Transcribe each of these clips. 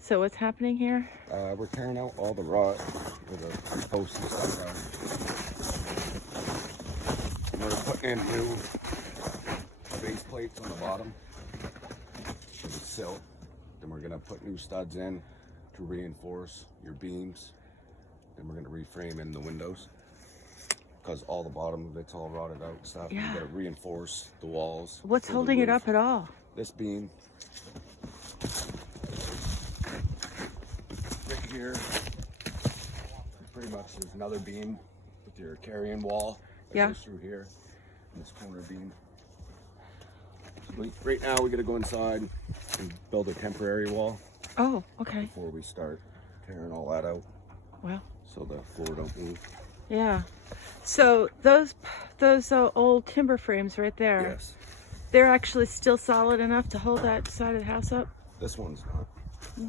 So what's happening here? We're tearing out all the rot with the posts and stuff out. And we're putting in new base plates on the bottom for the sill. Then we're gonna put new studs in to reinforce your beams. Then we're gonna reframe in the windows because all the bottom of it's all rotted out and stuff. Yeah. You gotta reinforce the walls. What's for the holding it roof. up at all? This beam right here. Pretty much there's another beam with your carrying wall that Yeah. goes through here. And this corner beam. Right now we gotta go inside and build a temporary wall Oh, okay. before we start tearing all that out Well, so the floor don't move. yeah. So those old timber frames right there, Yes. they're actually still solid enough to hold that side of the house up? This one's not.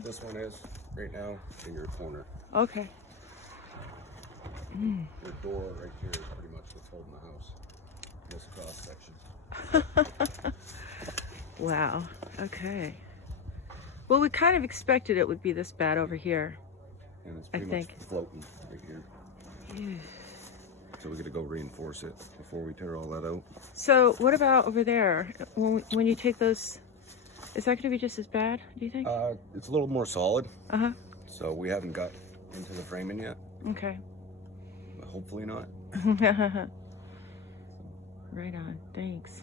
This one is right now in your corner. Okay. Your door right here is pretty much what's holding the house. This cross section. Wow. Okay. Well, we kind of expected it would be this bad over here. And it's I pretty much think. floating right here. Phew. So we gotta go reinforce it before we tear all that out. So what about over there? When you take those, is that going to be just as bad, do you think? It's a little more solid, Uh-huh. so we haven't got into the framing yet. Okay. But hopefully not. Right on. Thanks.